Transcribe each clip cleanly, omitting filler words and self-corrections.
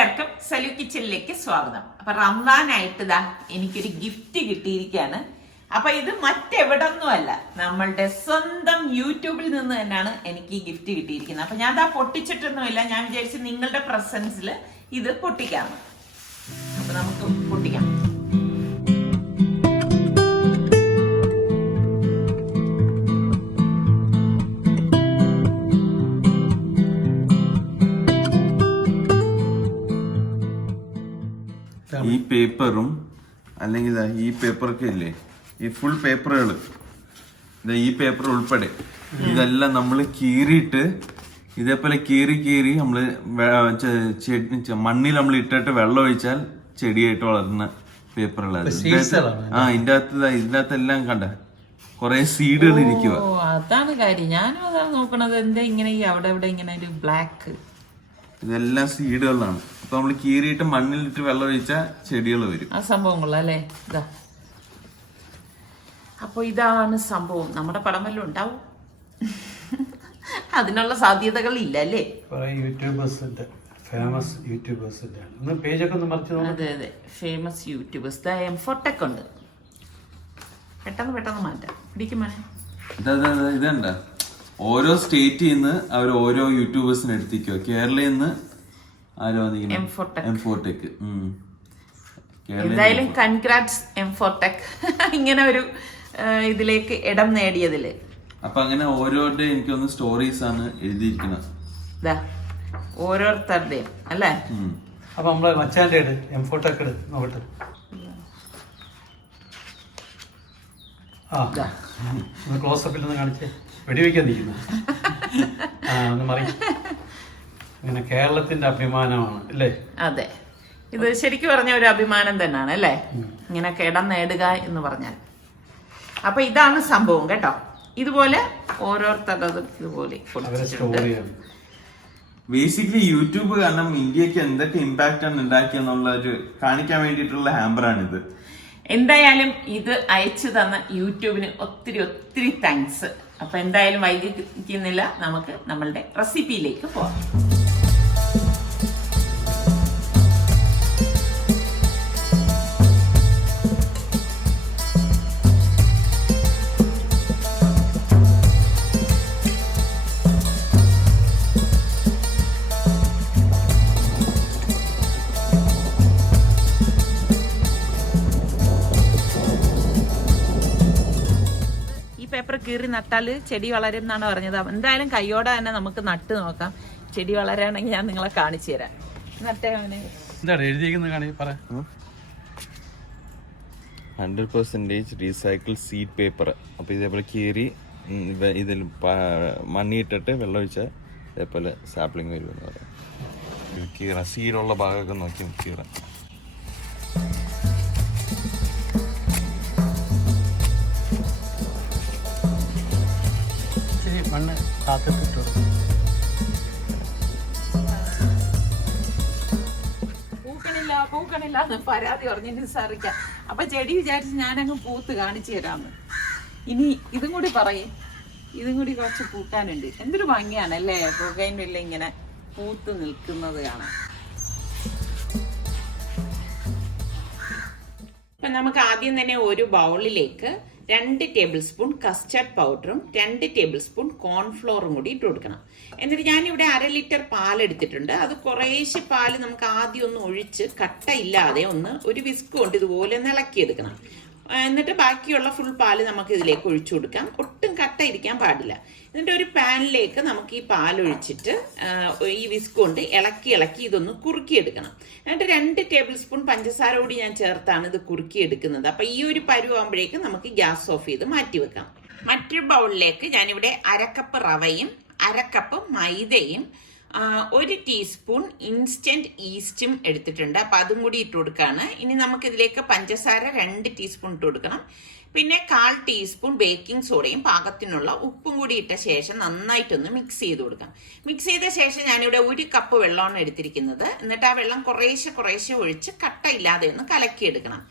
എല്ലാവർക്കും സലു കിച്ചണിലേക്ക് സ്വാഗതം. അപ്പൊ റംസാനായിട്ട് ദാ എനിക്കൊരു ഗിഫ്റ്റ് കിട്ടിയിരിക്കുകയാണ്. അപ്പൊ ഇത് മറ്റെവിടൊന്നുമല്ല, നമ്മളുടെ സ്വന്തം യൂട്യൂബിൽ നിന്ന് തന്നെയാണ് എനിക്ക് ഈ ഗിഫ്റ്റ് കിട്ടിയിരിക്കുന്നത്. അപ്പൊ ഞാൻ ദാ പൊട്ടിച്ചിട്ടൊന്നുമില്ല, ഞാൻ വിചാരിച്ചു നിങ്ങളുടെ പ്രസൻസിൽ ഇത് പൊട്ടിക്കാം. അപ്പൊ നമുക്ക് പൊട്ടിക്കാം. ഈ പേപ്പറും അല്ലെങ്കിൽ ഈ പേപ്പറൊക്കെ ഇല്ലേ, ഈ ഫുൾ പേപ്പറുകൾ, ഈ പേപ്പർ ഉൾപ്പെടെ ഇതെല്ലാം നമ്മൾ കീറിയിട്ട് ഇതേപോലെ കീറി നമ്മള് മണ്ണിൽ നമ്മൾ ഇട്ടിട്ട് വെള്ളം ഒഴിച്ചാൽ ചെടിയായിട്ട് വളരുന്ന പേപ്പറുകളാണ്. ഇതിന്റെ അകത്ത് എല്ലാം കണ്ട കൊറേ സീഡുകൾ ഇരിക്കുക. അതാണ് കാര്യം, ഞാനും അതാണ് നോക്കണത്. എന്താ ഇങ്ങനെ അവിടെ ഇവിടെ ഇങ്ങനെ ഒരു ബ്ലാക്ക്? ഇതെല്ലാം സീഡുകളാണ്. അപ്പൊ നമ്മള് കീറിയിട്ട് മണ്ണിലിട്ട് വെള്ളം ഒഴിച്ചാൽ ചെടികൾ വരും. ആ സംഭവം കൊള്ളാം അല്ലേ? ഇതാ, അപ്പൊ ഇതാണ് സംഭവം. നമ്മുടെ പടം വല്ലതും ഉണ്ടാവും? അതിനുള്ള സാധ്യതകൾ ഇല്ല അല്ലേ? അതെ അതെ, ഫേമസ് യൂട്യൂബേഴ്സ്. M4Tech ഉണ്ട്. പെട്ടെന്ന് മാറ്റാം. ഇതണ്ട, ഓരോ സ്റ്റേറ്റിൽ നിന്ന് അവർ ഓരോ യൂട്യൂബേഴ്സിനെ എടുത്തിക്കോ. കേരളയിൽ നിന്ന് ആരോ M4Tech. എന്തായാലും കൺഗ്രാറ്റ്സ് M4Tech ഇങ്ങനെ ഒരു ഇതിലേക്ക് ഇടം നേടിയതില്. അപ്പൊ അങ്ങനെ ഓരോരുടെ എനിക്കൊന്ന് സ്റ്റോറീസ് ആണ് എഴുതിയിരിക്കുന്നത്, ഓരോരുത്തരുടെയും അല്ലേ? അപ്പൊ നമ്മളെ മച്ചാന്റെ M4Tech നോക്കട്ടെ. ക്ലോസപ്പിൽ നിന്ന് കാണിച്ചേ, വെടിവെക്കാൻ നിൽക്കുന്നു. ഒന്ന് മറി. ഇങ്ങനെ കേരളത്തിന്റെ അഭിമാനമാണ് അല്ലേ? അതെ, ഇത് ശരിക്കും പറഞ്ഞ ഒരു അഭിമാനം തന്നെയാണ് അല്ലേ, ഇങ്ങനെ ഇടം നേടുക എന്ന് പറഞ്ഞാൽ. അപ്പൊ ഇതാണ് സംഭവം കേട്ടോ. ഇതുപോലെ ഓരോരുത്തരും ഇതുപോലെ ബേസിക്കലി യൂട്യൂബ് കാരണം ഇന്ത്യക്ക് എന്തൊക്കെ ഇമ്പാക്റ്റ് ആണ് ഉണ്ടാക്കിയെന്നുള്ള ഒരു കാണിക്കാൻ വേണ്ടിയിട്ടുള്ള ഹാമ്പറാണിത്. എന്തായാലും ഇത് അയച്ചു തന്ന യൂട്യൂബിന് ഒത്തിരി താങ്ക്സ്. അപ്പൊ എന്തായാലും വൈകിക്കുന്നില്ല, നമുക്ക് നമ്മളുടെ റെസിപ്പിയിലേക്ക് പോവാം. പേപ്പർ കീറി നട്ടാല് ചെടി വളരും എന്നാണ് പറഞ്ഞത്. എന്തായാലും കയ്യോടെ തന്നെ നമുക്ക് നട്ട് നോക്കാം. ചെടി വളരാണെങ്കിൽ ഞാൻ നിങ്ങളെ കാണിച്ചു തരാം. നട്ടേ അവന് 100% റീസൈക്കിൾ സീഡ് പേപ്പർ. അപ്പൊ ഇതേപോലെ കീറി ഇതിൽ മണ്ണിയിട്ടിട്ട് വെള്ളം ഒഴിച്ചാൽ ഇതേപോലെ സാപ്ലിങ് വരുമെന്ന് പറയാം. കീറ സീഡുള്ള ഭാഗമൊക്കെ നോക്കി കീറ. മണ്ണ് കാത്തിട്ടിട്ടു. പൂക്കണില്ല എന്ന് പരാതി പറഞ്ഞു സാറിക്കാം. അപ്പൊ ചെടി വിചാരിച്ച് ഞാനങ്ങ് പൂത്ത് കാണിച്ചു തരാന്ന്. ഇനി ഇതും കൂടി പറയും, ഇതും കൂടി കുറച്ച് പൂക്കാനുണ്ട്. എന്തൊരു ഭംഗിയാണ് അല്ലേ പുകയില്ല ഇങ്ങനെ പൂത്ത് നിൽക്കുന്നത് കാണാൻ. അപ്പൊ നമുക്ക് ആദ്യം തന്നെ ഒരു ബൗളിലേക്ക് 2 ടേബിൾ സ്പൂൺ കസ്റ്റർഡ് പൗഡറും 2 ടേബിൾ സ്പൂൺ കോൺഫ്ലോറും കൂടി ഇട്ട് കൊടുക്കണം. എന്നിട്ട് ഞാനിവിടെ 1/2 ലിറ്റർ പാൽ എടുത്തിട്ടുണ്ട്. അത് കുറേശ്ശെ പാല് നമുക്ക് ആദ്യം ഒന്ന് ഒഴിച്ച് കട്ടയില്ലാതെ ഒരു വിസ്ക് കൊണ്ട് ഇതുപോലെ ഒന്ന് ഇളക്കിയെടുക്കണം. എന്നിട്ട് ബാക്കിയുള്ള ഫുൾ പാല് നമുക്ക് ഇതിലേക്ക് ഒഴിച്ചു കൊടുക്കാം. ഒട്ടും കട്ട ഇരിക്കാൻ പാടില്ല. എന്നിട്ട് ഒരു പാനിലേക്ക് നമുക്ക് ഈ പാലൊഴിച്ചിട്ട് ഈ വിസ്ക് കൊണ്ട് ഇളക്കി ഇതൊന്ന് കുറുക്കിയെടുക്കണം. എന്നിട്ട് 2 ടേബിൾ സ്പൂൺ പഞ്ചസാര കൂടി ഞാൻ ചേർത്താണ് ഇത് കുറുക്കിയെടുക്കുന്നത്. അപ്പൊ ഈ ഒരു പരുവാകുമ്പോഴേക്കും നമുക്ക് ഗ്യാസ് ഓഫ് ചെയ്ത് മാറ്റി വെക്കാം. മറ്റൊരു ബൗളിലേക്ക് ഞാനിവിടെ 1/2 കപ്പ് റവയും 1/2 കപ്പ് മൈദയും 1 ടീസ്പൂൺ ഇൻസ്റ്റന്റ് ഈസ്റ്റും എടുത്തിട്ടുണ്ട്. അപ്പൊ അതും കൂടി ഇട്ട് കൊടുക്കാണ്. ഇനി നമുക്ക് ഇതിലേക്ക് പഞ്ചസാര 2 ടീസ്പൂൺ ഇട്ട് കൊടുക്കണം. പിന്നെ 1/4 ടീസ്പൂൺ ബേക്കിംഗ് സോഡയും പാകത്തിനുള്ള ഉപ്പും കൂടി ഇട്ട ശേഷം നന്നായിട്ടൊന്ന് മിക്സ് ചെയ്ത് കൊടുക്കാം. മിക്സ് ചെയ്ത ശേഷം ഞാനിവിടെ 1 കപ്പ് വെള്ളമാണ് എടുത്തിരിക്കുന്നത്. എന്നിട്ട് ആ വെള്ളം കുറേശ്ശെ ഒഴിച്ച് കട്ടയില്ലാതെ ഒന്ന് കലക്കിയെടുക്കണം.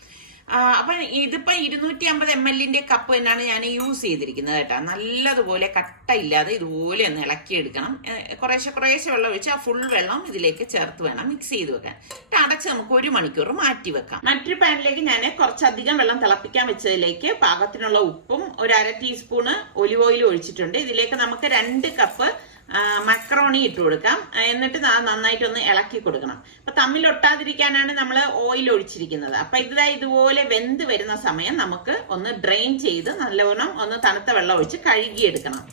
അപ്പൊ ഇതിപ്പോ 250 ml കപ്പ് തന്നെയാണ് ഞാൻ യൂസ് ചെയ്തിരിക്കുന്നത് കേട്ടോ. നല്ലതുപോലെ കട്ടയില്ലാതെ ഇതുപോലെ ഒന്ന് ഇളക്കിയെടുക്കണം. കുറേശ്ശെ വെള്ളം ഒഴിച്ച് ആ ഫുൾ വെള്ളം ഇതിലേക്ക് ചേർത്ത് വേണം മിക്സ് ചെയ്ത് വെക്കാൻ. അടച്ച് നമുക്ക് 1 മണിക്കൂർ മാറ്റി വെക്കാം. മറ്റൊരു പാനിലേക്ക് ഞാൻ കുറച്ചധികം വെള്ളം തിളപ്പിക്കാൻ വെച്ചതിലേക്ക് പാകത്തിനുള്ള ഉപ്പും 1/2 ടീസ്പൂണ് ഒലിവ് ഓയിൽ ഒഴിച്ചിട്ടുണ്ട്. ഇതിലേക്ക് നമുക്ക് 2 കപ്പ് മക്രോണി ഇട്ട് കൊടുക്കാം. എന്നിട്ട് നന്നായിട്ടൊന്ന് ഇളക്കി കൊടുക്കണം. അപ്പൊ തമ്മിൽ ഒട്ടാതിരിക്കാനാണ് നമ്മൾ ഓയിൽ ഒഴിച്ചിരിക്കുന്നത്. അപ്പൊ ഇതുപോലെ വെന്ത് വരുന്ന സമയം നമുക്ക് ഒന്ന് ഡ്രെയിൻ ചെയ്ത് നല്ലവണ്ണം ഒന്ന് തണുത്ത വെള്ളം ഒഴിച്ച് കഴുകിയെടുക്കണം.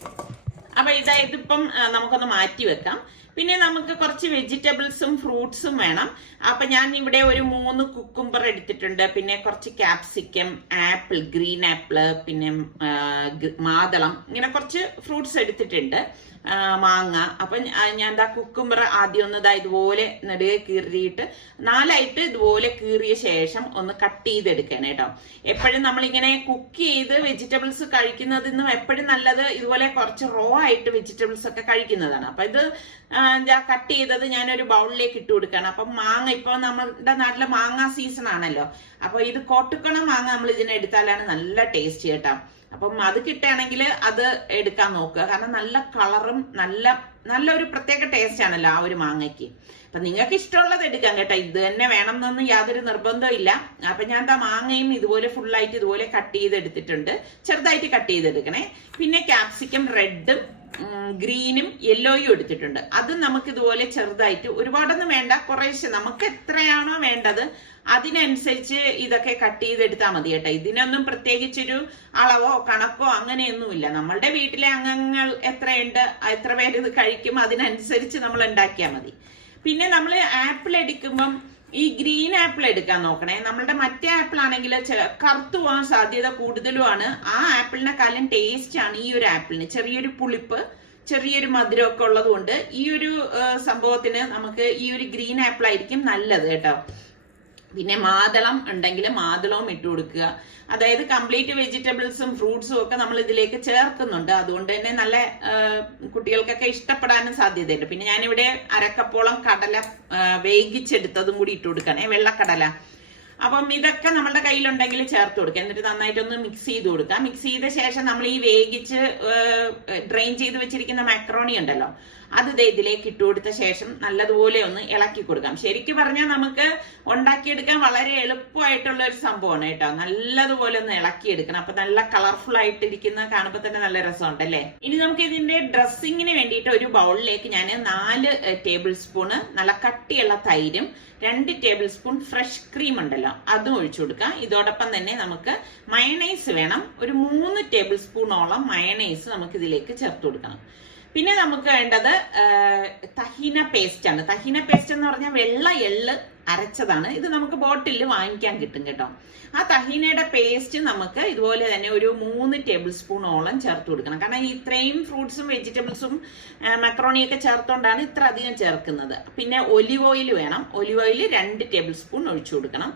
അപ്പൊ ഇതിപ്പം നമുക്കൊന്ന് മാറ്റി വെക്കാം. പിന്നെ നമുക്ക് കുറച്ച് വെജിറ്റബിൾസും ഫ്രൂട്ട്സും വേണം. അപ്പൊ ഞാൻ ഇവിടെ ഒരു 3 കുക്കുംബർ എടുത്തിട്ടുണ്ട്. പിന്നെ കുറച്ച് ക്യാപ്സിക്കം, ആപ്പിൾ, ഗ്രീൻ ആപ്പിള്, പിന്നെ മാതളം, ഇങ്ങനെ കുറച്ച് ഫ്രൂട്ട്സ് എടുത്തിട്ടുണ്ട്. മാങ്ങ. അപ്പൊ ഞാൻ കുക്കുംബർ ആദ്യം ഒന്ന് ഇതുപോലെ നെടുകെ കീറിയിട്ട് 4ആയിട്ട് ഇതുപോലെ കീറിയ ശേഷം ഒന്ന് കട്ട് ചെയ്തെടുക്കണം കേട്ടോ. എപ്പോഴും നമ്മളിങ്ങനെ കുക്ക് ചെയ്ത് വെജിറ്റബിൾസ് കഴിക്കുന്നതിനും എപ്പോഴും നല്ലത് ഇതുപോലെ കുറച്ച് റോ ആയിട്ട് വെജിറ്റബിൾസ് ഒക്കെ കഴിക്കുന്നതാണ്. അപ്പൊ ഇത് കട്ട് ചെയ്തത് ഞാനൊരു ബൗളിലേക്ക് ഇട്ട് കൊടുക്കണം. അപ്പൊ മാങ്ങ ഇപ്പൊ നമ്മുടെ നാട്ടിലെ മാങ്ങ സീസൺ ആണല്ലോ. അപ്പൊ ഇത് കോട്ടുക്കണ മാങ്ങ നമ്മൾ ഇതിനെടുത്താലാണ് നല്ല ടേസ്റ്റ് കേട്ടോ. അപ്പം അത് കിട്ടുകയാണെങ്കിൽ അത് എടുക്കാൻ നോക്കുക. കാരണം നല്ല കളറും നല്ലൊരു പ്രത്യേക ടേസ്റ്റ് ആണല്ലോ ആ ഒരു മാങ്ങയ്ക്ക്. അപ്പൊ നിങ്ങൾക്ക് ഇഷ്ടമുള്ളത് എടുക്കാം കേട്ടോ. ഇത് തന്നെ വേണം എന്നൊന്നും യാതൊരു നിർബന്ധവും ഇല്ല. അപ്പൊ ഞാൻ മാങ്ങയും ഇതുപോലെ ഫുള്ളായിട്ട് ഇതുപോലെ കട്ട് ചെയ്തെടുത്തിട്ടുണ്ട്. ചെറുതായിട്ട് കട്ട് ചെയ്തെടുക്കണേ. പിന്നെ ക്യാപ്സിക്കം റെഡും ഗ്രീനും യെല്ലോയും എടുത്തിട്ടുണ്ട്. അതും നമുക്ക് ഇതുപോലെ ചെറുതായിട്ട്, ഒരുപാടൊന്നും വേണ്ട, കുറേശ്ശെ നമുക്ക് എത്രയാണോ വേണ്ടത് അതിനനുസരിച്ച് ഇതൊക്കെ കട്ട് ചെയ്തെടുത്താൽ മതി കേട്ടോ. ഇതിനൊന്നും പ്രത്യേകിച്ചൊരു അളവോ കണക്കോ അങ്ങനെയൊന്നുമില്ല. നമ്മളുടെ വീട്ടിലെ അംഗങ്ങൾ എത്രയുണ്ട്, എത്ര പേര് ഇത് കഴിക്കും, അതിനനുസരിച്ച് നമ്മൾ ഉണ്ടാക്കിയാൽ മതി. പിന്നെ നമ്മൾ ആപ്പിൾ എടുക്കുമ്പം ഈ ഗ്രീൻ ആപ്പിൾ എടുക്കാൻ നോക്കണേ. നമ്മളുടെ മറ്റേ ആപ്പിൾ ആണെങ്കിൽ കറുത്തു പോകാൻ സാധ്യത കൂടുതലുമാണ്. ആ ആപ്പിളിനെക്കാളും ടേസ്റ്റ് ആണ് ഈ ഒരു ആപ്പിളിന്. ചെറിയൊരു പുളിപ്പ്, ചെറിയൊരു മധുരമൊക്കെ ഉള്ളത് കൊണ്ട് ഈ ഒരു സംഭവത്തിന് നമുക്ക് ഈ ഒരു ഗ്രീൻ ആപ്പിൾ ആയിരിക്കും നല്ലത് കേട്ടോ. പിന്നെ മാതളം ഉണ്ടെങ്കിൽ മാതളവും ഇട്ട് കൊടുക്കുക. അതായത് കംപ്ലീറ്റ് വെജിറ്റബിൾസും ഫ്രൂട്ട്സും ഒക്കെ നമ്മൾ ഇതിലേക്ക് ചേർക്കുന്നുണ്ട്. അതുകൊണ്ട് തന്നെ നല്ല കുട്ടികൾക്കൊക്കെ ഇഷ്ടപ്പെടാനും സാധ്യതയുണ്ട്. പിന്നെ ഞാനിവിടെ 1/2 കപ്പോളം കടല വേവിച്ചെടുത്തതും കൂടി ഇട്ട് കൊടുക്കണേ, വെള്ളക്കടല. അപ്പം ഇതൊക്കെ നമ്മുടെ കയ്യിലുണ്ടെങ്കിൽ ചേർത്ത് കൊടുക്കുക. എന്നിട്ട് നന്നായിട്ടൊന്ന് മിക്സ് ചെയ്ത് കൊടുക്കുക. മിക്സ് ചെയ്ത ശേഷം നമ്മൾ ഈ വേവിച്ച് ഡ്രെയിൻ ചെയ്ത് വെച്ചിരിക്കുന്ന മാക്രോണി ഉണ്ടല്ലോ, അത് ഇതിലേക്ക് ഇട്ട് കൊടുത്ത ശേഷം നല്ലതുപോലെ ഒന്ന് ഇളക്കി കൊടുക്കാം. ശരിക്കും പറഞ്ഞാൽ നമുക്ക് ഉണ്ടാക്കിയെടുക്കാൻ വളരെ എളുപ്പമായിട്ടുള്ള ഒരു സംഭവമാണ് കേട്ടോ. നല്ലതുപോലെ ഒന്ന് ഇളക്കിയെടുക്കണം. അപ്പൊ നല്ല കളർഫുൾ ആയിട്ടിരിക്കുന്ന കാണുമ്പോൾ തന്നെ നല്ല രസമുണ്ടല്ലേ. ഇനി നമുക്ക് ഇതിന്റെ ഡ്രസ്സിങ്ങിന് വേണ്ടിയിട്ട് ഒരു ബൗളിലേക്ക് ഞാൻ 4 ടേബിൾ സ്പൂണ് നല്ല കട്ടിയുള്ള തൈരും 2 ടേബിൾ സ്പൂൺ ഫ്രഷ് ക്രീം ഉണ്ടല്ലോ അതും ഒഴിച്ചു കൊടുക്കാം. ഇതോടൊപ്പം തന്നെ നമുക്ക് മയണൈസ് വേണം. ഒരു 3 ടേബിൾ സ്പൂണോളം മയണൈസ് നമുക്ക് ഇതിലേക്ക് ചേർത്ത് കൊടുക്കണം. പിന്നെ നമുക്ക് വേണ്ടത് തഹീന പേസ്റ്റ് ആണ്. തഹീന പേസ്റ്റ് എന്ന് പറഞ്ഞാൽ വെള്ള എള്ള് അരച്ചതാണ്. ഇത് നമുക്ക് ബോട്ടിലിൽ വാങ്ങിക്കാൻ കിട്ടും കേട്ടോ. ആ തഹീനയുടെ പേസ്റ്റ് നമുക്ക് ഇതുപോലെ തന്നെ ഒരു 3 ടേബിൾ സ്പൂണോളം ചേർത്ത് കൊടുക്കണം. കാരണം ഇത്രയും ഫ്രൂട്ട്സും വെജിറ്റബിൾസും മക്രോണിയൊക്കെ ചേർത്തോണ്ടാണ് ഇത്ര അധികം ചേർക്കുന്നത്. പിന്നെ ഒലിവ് ഓയിൽ വേണം. ഒലിവ് ഓയിൽ 2 ടേബിൾ സ്പൂൺ ഒഴിച്ചു കൊടുക്കണം.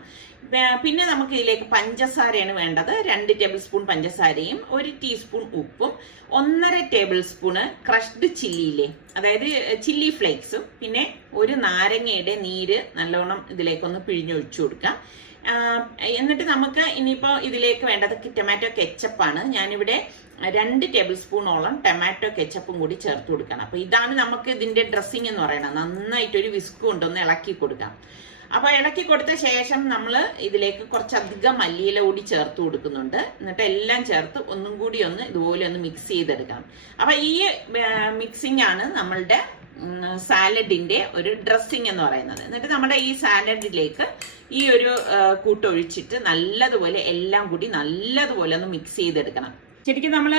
പിന്നെ നമുക്ക് ഇതിലേക്ക് പഞ്ചസാരയാണ് വേണ്ടത്. 2 ടേബിൾ സ്പൂൺ പഞ്ചസാരയും 1 ടീസ്പൂൺ ഉപ്പും 1.5 ടേബിൾ സ്പൂണ് ക്രഷ്ഡ് ചില്ലിയില്ലേ, അതായത് ചില്ലി ഫ്ലേക്സും, പിന്നെ ഒരു നാരങ്ങയുടെ നീര് നല്ലോണം ഇതിലേക്കൊന്ന് പിഴിഞ്ഞൊഴിച്ചു കൊടുക്കാം. എന്നിട്ട് നമുക്ക് ഇനിയിപ്പോൾ ഇതിലേക്ക് വേണ്ടത് ടൊമാറ്റോ കെച്ചപ്പാണ്. ഞാനിവിടെ 2 ടേബിൾ സ്പൂണോളം ടൊമാറ്റോ കെച്ചപ്പും കൂടി ചേർത്ത് കൊടുക്കണം. അപ്പൊ ഇതാണ് നമുക്ക് ഇതിന്റെ ഡ്രസ്സിങ് എന്ന് പറയുന്നത്. നന്നായിട്ടൊരു വിസ്ക് കൊണ്ടൊന്ന് ഇളക്കി കൊടുക്കാം. അപ്പൊ ഇളക്കി കൊടുത്ത ശേഷം നമ്മൾ ഇതിലേക്ക് കുറച്ചധികം മല്ലിയില കൂടി ചേർത്ത് കൊടുക്കുന്നുണ്ട്. എന്നിട്ട് എല്ലാം ചേർത്ത് ഒന്നും കൂടി ഒന്ന് ഇതുപോലെ ഒന്ന് മിക്സ് ചെയ്തെടുക്കണം. അപ്പൊ ഈ മിക്സിംഗ് ആണ് നമ്മളുടെ സാലഡിന്റെ ഒരു ഡ്രസ്സിങ് എന്ന് പറയുന്നത്. എന്നിട്ട് നമ്മുടെ ഈ സാലഡിലേക്ക് ഈ ഒരു കൂട്ടൊഴിച്ചിട്ട് നല്ലതുപോലെ എല്ലാം കൂടി നല്ലതുപോലെ ഒന്ന് മിക്സ് ചെയ്തെടുക്കണം. ശരിക്കും നമ്മൾ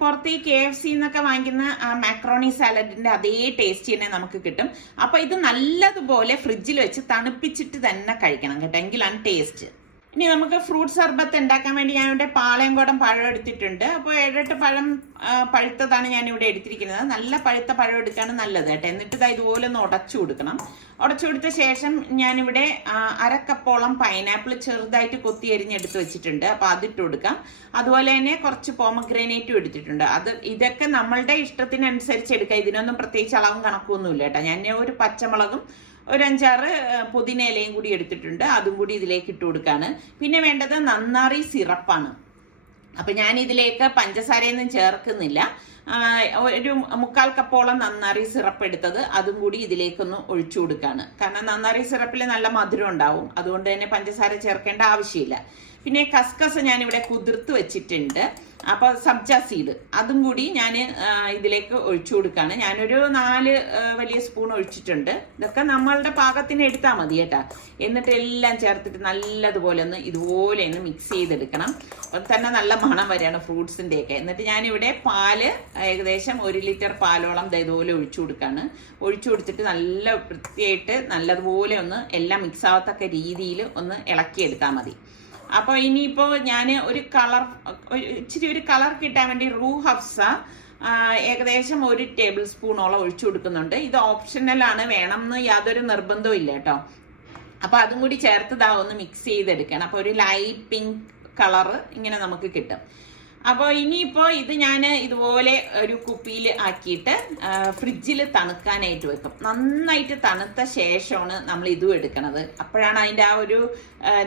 പുറത്ത് ഈ KFC എന്നൊക്കെ വാങ്ങിക്കുന്ന മാക്രോണി സാലഡിന്റെ അതേ ടേസ്റ്റ് തന്നെ നമുക്ക് കിട്ടും. അപ്പൊ ഇത് നല്ലതുപോലെ ഫ്രിഡ്ജിൽ വെച്ച് തണുപ്പിച്ചിട്ട് തന്നെ കഴിക്കണം കേട്ടോ, എങ്കിലാണ് ടേസ്റ്റ്. ഇനി നമുക്ക് ഫ്രൂട്ട് സർബത്ത് ഉണ്ടാക്കാൻ വേണ്ടി ഞാനിവിടെ പാളയംകോടൻ പഴം എടുത്തിട്ടുണ്ട്. അപ്പോൾ 7-8 പഴം പഴുത്തതാണ് ഞാനിവിടെ എടുത്തിരിക്കുന്നത്. നല്ല പഴുത്ത പഴം എടുക്കുകയാണ് നല്ലത് കേട്ടോ. എന്നിട്ട് ഇതുപോലെ ഒന്ന് ഉടച്ചു കൊടുക്കണം. ഉടച്ചു കൊടുത്ത ശേഷം ഞാനിവിടെ 1/2 കപ്പോളം പൈനാപ്പിൾ ചെറുതായിട്ട് കൊത്തി എരിഞ്ഞെടുത്ത് വെച്ചിട്ടുണ്ട്. അപ്പോൾ അതിട്ട് കൊടുക്കാം. അതുപോലെ തന്നെ കുറച്ച് പോമഗ്രാനേറ്റും എടുത്തിട്ടുണ്ട്. ഇതൊക്കെ നമ്മളുടെ ഇഷ്ടത്തിനനുസരിച്ച് എടുക്കാം. ഇതിനൊന്നും പ്രത്യേകിച്ച് അളവും കണക്കൊന്നുമില്ല കേട്ടോ. ഞാൻ ഒരു പച്ചമുളകും ഒരു 5-6 പുതിനയിലയും കൂടി എടുത്തിട്ടുണ്ട്, അതും കൂടി ഇതിലേക്ക് ഇട്ട് കൊടുക്കാണ്. പിന്നെ വേണ്ടത് നന്നാറി സിറപ്പാണ്. അപ്പൊ ഞാൻ ഇതിലേക്ക് പഞ്ചസാരയൊന്നും ചേർക്കുന്നില്ല. ഒരു 1/4 കപ്പോളം നന്നാറി സിറപ്പ് എടുത്തത് അതും കൂടി ഇതിലേക്കൊന്ന് ഒഴിച്ചു കൊടുക്കാണ്. കാരണം നന്നാറി സിറപ്പിൽ നല്ല മധുരം ഉണ്ടാവും, അതുകൊണ്ട് തന്നെ പഞ്ചസാര ചേർക്കേണ്ട ആവശ്യമില്ല. പിന്നെ കസ്കസ് ഞാനിവിടെ കുതിർത്ത് വെച്ചിട്ടുണ്ട്. അപ്പൊ സബ്ജ സീഡ് അതും കൂടി ഞാൻ ഇതിലേക്ക് ഒഴിച്ചു കൊടുക്കാണ്. ഞാനൊരു 4 വലിയ സ്പൂൺ ഒഴിച്ചിട്ടുണ്ട്. ഇതൊക്കെ നമ്മളുടെ പാകത്തിന് എടുത്താൽ മതി കേട്ടാ. എന്നിട്ട് എല്ലാം ചേർത്തിട്ട് നല്ലതുപോലെ ഇതുപോലെ മിക്സ് ചെയ്തെടുക്കണം. അപ്പം തന്നെ നല്ല മണം വരെയാണ് ഫ്രൂട്ട്സിന്റെ ഒക്കെ. എന്നിട്ട് ഞാനിവിടെ പാല് ഏകദേശം 1 ലിറ്റർ പാലോളം ഇതുപോലെ ഒഴിച്ചു കൊടുക്കാണ്. ഒഴിച്ചു കൊടുത്തിട്ട് നല്ല വൃത്തിയായിട്ട് നല്ലതുപോലെ എല്ലാം മിക്സ് ആവത്തക്ക രീതിയിൽ ഇളക്കിയെടുത്താൽ മതി. അപ്പൊ ഇനിയിപ്പോ ഞാൻ ഇച്ചിരി ഒരു കളർ കിട്ടാൻ വേണ്ടി റൂ ഹഫ്സ ഏകദേശം 1 ടേബിൾ സ്പൂണോളം ഒഴിച്ചു കൊടുക്കുന്നുണ്ട്. ഇത് ഓപ്ഷണലാണ്, വേണം എന്ന് യാതൊരു നിർബന്ധവും ഇല്ല കേട്ടോ. അപ്പൊ അതും കൂടി ചേർത്ത് ഒന്ന് മിക്സ് ചെയ്തെടുക്കണം. അപ്പൊ ഒരു ലൈറ്റ് പിങ്ക് കളർ ഇങ്ങനെ നമുക്ക് കിട്ടും. അപ്പോൾ ഇനിയിപ്പോ ഇത് ഞാൻ ഇതുപോലെ ഒരു കുപ്പിയിൽ ആക്കിയിട്ട് ഫ്രിഡ്ജിൽ തണുക്കാനായിട്ട് വെക്കും. നന്നായിട്ട് തണുത്ത ശേഷമാണ് നമ്മൾ ഇതും എടുക്കണത്. അപ്പോഴാണ് അതിന്റെ ആ ഒരു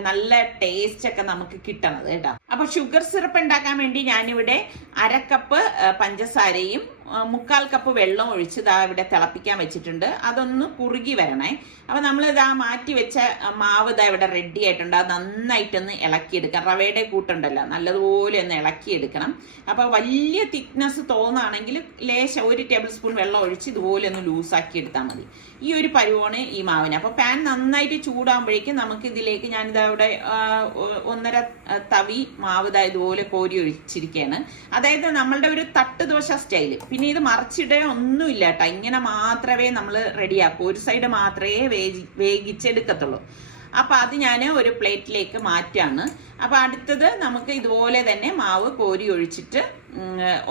നല്ല ടേസ്റ്റ് ഒക്കെ നമുക്ക് കിട്ടണത് കേട്ടോ. അപ്പൊ ഷുഗർ സിറപ്പ് ഉണ്ടാക്കാൻ വേണ്ടി ഞാനിവിടെ 1/2 കപ്പ് പഞ്ചസാരയും 1/4 കപ്പ് വെള്ളം ഒഴിച്ച് ഇവിടെ തിളപ്പിക്കാൻ വെച്ചിട്ടുണ്ട്. അതൊന്ന് കുറുകി വരണേ. അപ്പൊ നമ്മൾ മാറ്റി വെച്ച മാവ് ഇവിടെ റെഡി ആയിട്ടുണ്ട്. അത് നന്നായിട്ടൊന്ന് ഇളക്കിയെടുക്കാം. റവയുടെ കൂട്ടുണ്ടല്ലോ, നല്ലതുപോലെ ഒന്ന് ഇളക്കിയെടുക്കണം. അപ്പൊ വലിയ തിക്നെസ് തോന്നുകയാണെങ്കിൽ ലേശം 1 ടേബിൾ സ്പൂൺ വെള്ളം ഒഴിച്ച് ഇതുപോലെ ഒന്ന് ലൂസാക്കി എടുത്താൽ മതി. ഈ ഒരു പരുവാണ് ഈ മാവിന്. അപ്പൊ പാൻ നന്നായിട്ട് ചൂടാകുമ്പോഴേക്കും നമുക്ക് ഇതിലേക്ക് ഞാനിവിടെ 1.5 തവി മാവ് ഇതുപോലെ കോരി ഒഴിച്ചിരിക്കുകയാണ്. അതായത് നമ്മളുടെ ഒരു തട്ട് ദോശ സ്റ്റൈല്. പിന്നെ ഇത് മറിച്ചിടുക ഒന്നുമില്ല കേട്ടോ. ഇങ്ങനെ മാത്രമേ നമ്മൾ റെഡിയാക്കൂ. ഒരു സൈഡ് മാത്രമേ വേവിച്ചെടുക്കത്തുള്ളൂ. അപ്പൊ അത് ഞാൻ ഒരു പ്ലേറ്റിലേക്ക് മാറ്റാണ്. അപ്പൊ അടുത്തത് നമുക്ക് ഇതുപോലെ തന്നെ മാവ് കോരി ഒഴിച്ചിട്ട്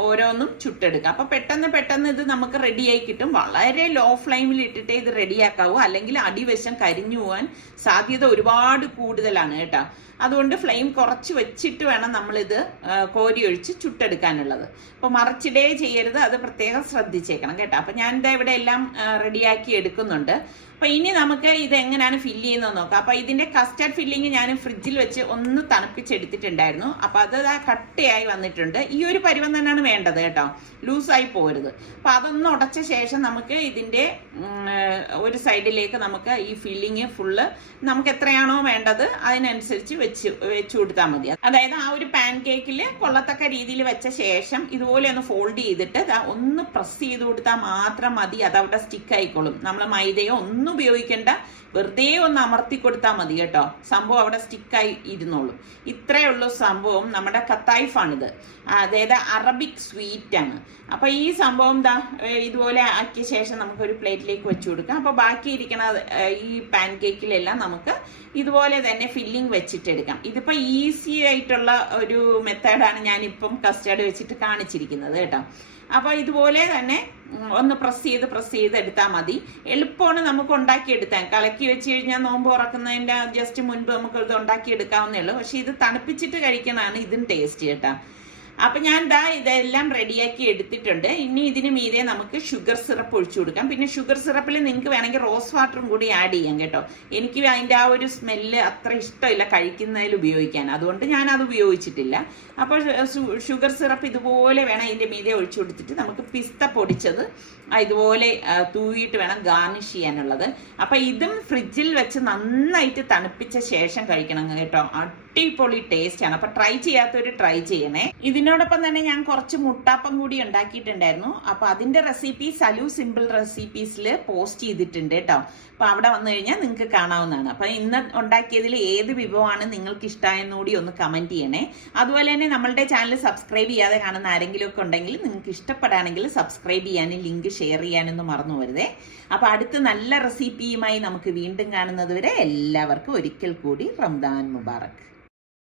ഓരോന്നും ചുട്ടെടുക്കാം. അപ്പൊ പെട്ടെന്ന് ഇത് നമുക്ക് റെഡിയായി കിട്ടും. വളരെ ലോ ഫ്ലെയിമിൽ ഇട്ടിട്ടേ ഇത് റെഡിയാക്കാവൂ, അല്ലെങ്കിൽ അടിവശം കരിഞ്ഞു പോകാൻ സാധ്യത ഒരുപാട് കൂടുതലാണ് കേട്ടോ. അതുകൊണ്ട് ഫ്ലെയിം കുറച്ച് വെച്ചിട്ട് വേണം നമ്മളിത് കോരി ഒഴിച്ച് ചുട്ടെടുക്കാനുള്ളത്. അപ്പൊ മറിച്ചിടേ ചെയ്യരുത്, അത് പ്രത്യേകം ശ്രദ്ധിച്ചേക്കണം കേട്ടോ. അപ്പൊ ഞാൻ ഇവിടെ എല്ലാം റെഡിയാക്കി എടുക്കുന്നുണ്ട്. അപ്പൊ ഇനി നമുക്ക് ഇത് എങ്ങനെയാണ് ഫില്ല് ചെയ്യുന്നത് നോക്കാം. അപ്പൊ ഇതിന്റെ കസ്റ്റർഡ് ഫില്ലിങ് ഞാൻ ഫ്രിഡ്ജിൽ വെച്ച് ഒന്ന് തണുപ്പിച്ചെടുത്തിട്ടുണ്ടായിരുന്നു. അപ്പൊ അത് കട്ടയായി വന്നിട്ടുണ്ട്. ഈ ഒരു പരുവം തന്നെയാണ് വേണ്ടത് കേട്ടോ, ലൂസായി പോരുത്. അപ്പൊ അതൊന്ന് ഉടച്ച ശേഷം നമുക്ക് ഇതിന്റെ ഒരു സൈഡിലേക്ക് നമുക്ക് ഈ ഫില്ലിങ് ഫുള്ള് നമുക്ക് എത്രയാണോ വേണ്ടത് അതിനനുസരിച്ച് വെച്ചു കൊടുത്താൽ മതി. അതായത് ആ ഒരു പാൻ കേക്കിൽ കൊള്ളത്തക്ക രീതിയിൽ വെച്ച ശേഷം ഇതുപോലെ ഒന്ന് ഫോൾഡ് ചെയ്തിട്ട് ഒന്ന് പ്രസ് ചെയ്ത് കൊടുത്താൽ മാത്രം മതി. അതവിടെ സ്റ്റിക്ക് ആയിക്കോളും. നമ്മൾ മൈദയോ ഒന്നും ഉപയോഗിക്കേണ്ട, വെറുതെ ഒന്ന് അമർത്തി കൊടുത്താൽ മതി കേട്ടോ. സംഭവം അവിടെ സ്റ്റിക്കായി ഇരുന്നോളും. ഇത്രയേ ഉള്ളൂ സംഭവം. നമ്മുടെ ഖത്തായിഫ് ആണിത്, അതായത് അറബിക് സ്വീറ്റ് ആണ്. അപ്പൊ ഈ സംഭവം ഇതുപോലെ ആക്കിയ ശേഷം നമുക്ക് ഒരു പ്ലേറ്റിലേക്ക് വെച്ചു കൊടുക്കാം. അപ്പൊ ബാക്കി ഇരിക്കുന്ന ഈ പാൻ കേക്കിലെല്ലാം നമുക്ക് ഇതുപോലെ തന്നെ ഫില്ലിംഗ് വെച്ചിട്ടെടുക്കാം. ഇതിപ്പോ ഈസി ആയിട്ടുള്ള ഒരു മെത്തേഡാണ് ഞാനിപ്പം കസ്റ്റർഡ് വെച്ചിട്ട് കാണിച്ചിരിക്കുന്നത് കേട്ടോ. അപ്പൊ ഇതുപോലെ തന്നെ ഒന്ന് പ്രസ് ചെയ്ത് എടുത്താൽ മതി. എളുപ്പമാണ് നമുക്ക് ഉണ്ടാക്കിയെടുക്കാൻ. കലക്കി വെച്ച് കഴിഞ്ഞാൽ നോമ്പ് തുറക്കുന്നതിന്റെ ജസ്റ്റ് മുൻപ് നമുക്ക് ഇത് ഉണ്ടാക്കിയെടുക്കാവുന്നേ ഉള്ളൂ. പക്ഷെ ഇത് തണുപ്പിച്ചിട്ട് കഴിക്കണതാണ് ഇതിന് ടേസ്റ്റ് കേട്ടോ. അപ്പൊ ഞാൻ ഇതെല്ലാം റെഡിയാക്കി എടുത്തിട്ടുണ്ട്. ഇനി ഇതിന് മീതെ നമുക്ക് ഷുഗർ സിറപ്പ് ഒഴിച്ചു കൊടുക്കാം. പിന്നെ ഷുഗർ സിറപ്പിൽ നിങ്ങൾക്ക് വേണമെങ്കിൽ റോസ് വാട്ടറും കൂടി ആഡ് ചെയ്യാം കേട്ടോ. എനിക്ക് അതിന്റെ ആ ഒരു സ്മെല്ല് അത്ര ഇഷ്ടമില്ല കഴിക്കുന്നതിൽ ഉപയോഗിക്കാൻ, അതുകൊണ്ട് ഞാൻ അത് ഉപയോഗിച്ചിട്ടില്ല. അപ്പൊ ഷുഗർ സിറപ്പ് ഇതുപോലെ വേണം ഇതിന്റെ മീതെ ഒഴിച്ചു കൊടുത്തിട്ട് നമുക്ക് പിസ്ത പൊടിച്ചത് ഇതുപോലെ തൂവിയിട്ട് വേണം ഗാർണിഷ് ചെയ്യാനുള്ളത്. അപ്പൊ ഇതും ഫ്രിഡ്ജിൽ വെച്ച് നന്നായിട്ട് തണുപ്പിച്ച ശേഷം കഴിക്കണം കേട്ടോ. അടിപൊളി ടേസ്റ്റ് ആണ്. അപ്പൊ ട്രൈ ചെയ്യാത്തവര് ട്രൈ ചെയ്യണേ. ഇതിനോടൊപ്പം തന്നെ ഞാൻ കുറച്ച് മുട്ടാപ്പം കൂടി ഉണ്ടാക്കിയിട്ടുണ്ടായിരുന്നു. അപ്പൊ അതിന്റെ റെസിപ്പി സലു സിമ്പിൾ റെസിപ്പീസിൽ പോസ്റ്റ് ചെയ്തിട്ടുണ്ട് കേട്ടോ. അപ്പൊ അവിടെ വന്നു കഴിഞ്ഞാൽ നിങ്ങൾക്ക് കാണാവുന്നതാണ്. അപ്പൊ ഇന്ന് ഉണ്ടാക്കിയതിൽ ഏത് വിഭവമാണ് നിങ്ങൾക്ക് ഇഷ്ടമായെന്നുകൂടി ഒന്ന് കമന്റ് ചെയ്യണേ. അതുപോലെ തന്നെ നമ്മളുടെ ചാനൽ സബ്സ്ക്രൈബ് ചെയ്യാതെ കാണുന്ന ആരെങ്കിലും ഒക്കെ ഉണ്ടെങ്കിൽ നിങ്ങൾക്ക് ഇഷ്ടപ്പെടുകയാണെങ്കിൽ സബ്സ്ക്രൈബ് ചെയ്യാനും ലിങ്ക് ഷെയർ ചെയ്യാനൊന്നും മറന്നു വരുതേ. അപ്പൊ അടുത്ത നല്ല റെസിപ്പിയുമായി നമുക്ക് വീണ്ടും കാണുന്നത് വരെ എല്ലാവർക്കും ഒരിക്കൽ കൂടി റമദാൻ മുബാറക്.